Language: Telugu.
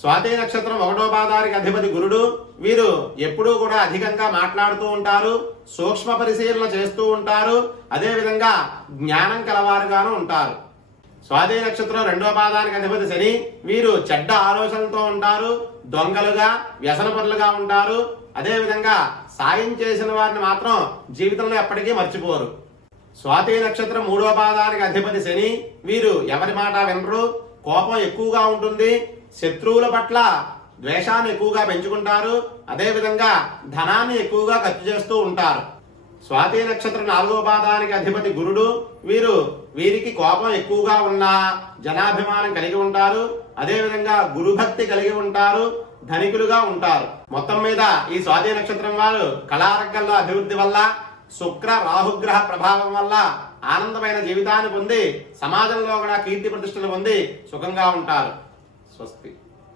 స్వాతి నక్షత్రం 1వ పాదానికి అధిపతి గురుడు. వీరు ఎప్పుడూ కూడా అధికంగా మాట్లాడుతూ ఉంటారు, సూక్ష్మ పరిశీలన చేస్తూ ఉంటారు, అదేవిధంగా జ్ఞానం కలవారుగాను ఉంటారు. స్వాతి నక్షత్రం 2వ పాదానికి అధిపతి శని. వీరు చెడ్డ ఆలోచనలతో ఉంటారు, దొంగలుగా వ్యసనపరులుగా ఉంటారు, అదేవిధంగా సాయం చేసిన వారిని మాత్రం జీవితంలో ఎప్పటికీ మర్చిపోరు. స్వాతి నక్షత్రం 3వ పాదానికి అధిపతి శని. వీరు ఎవరి మాట వినరు, కోపం ఎక్కువగా ఉంటుంది, శత్రువుల పట్ల ద్వేషాన్ని ఎక్కువగా పెంచుకుంటారు, అదేవిధంగా ధనాన్ని ఎక్కువగా ఖర్చు చేస్తూ ఉంటారు. స్వాతి నక్షత్రం 4వ పాదానికి అధిపతి గురుడు. వీరికి కోపం ఎక్కువగా ఉన్నా జనాభిమానం కలిగి ఉంటారు, అదేవిధంగా గురుభక్తి కలిగి ఉంటారు, ధనికులుగా ఉంటారు. మొత్తం మీద ఈ స్వాతి నక్షత్రం వారు కళారంగంలో అభివృద్ధి వల్ల, శుక్ర రాహుగ్రహ ప్రభావం వల్ల ఆనందమైన జీవితాన్ని పొంది సమాజంలో కూడా కీర్తి ప్రతిష్టలు పొంది సుఖంగా ఉంటారు. స్వస్తి.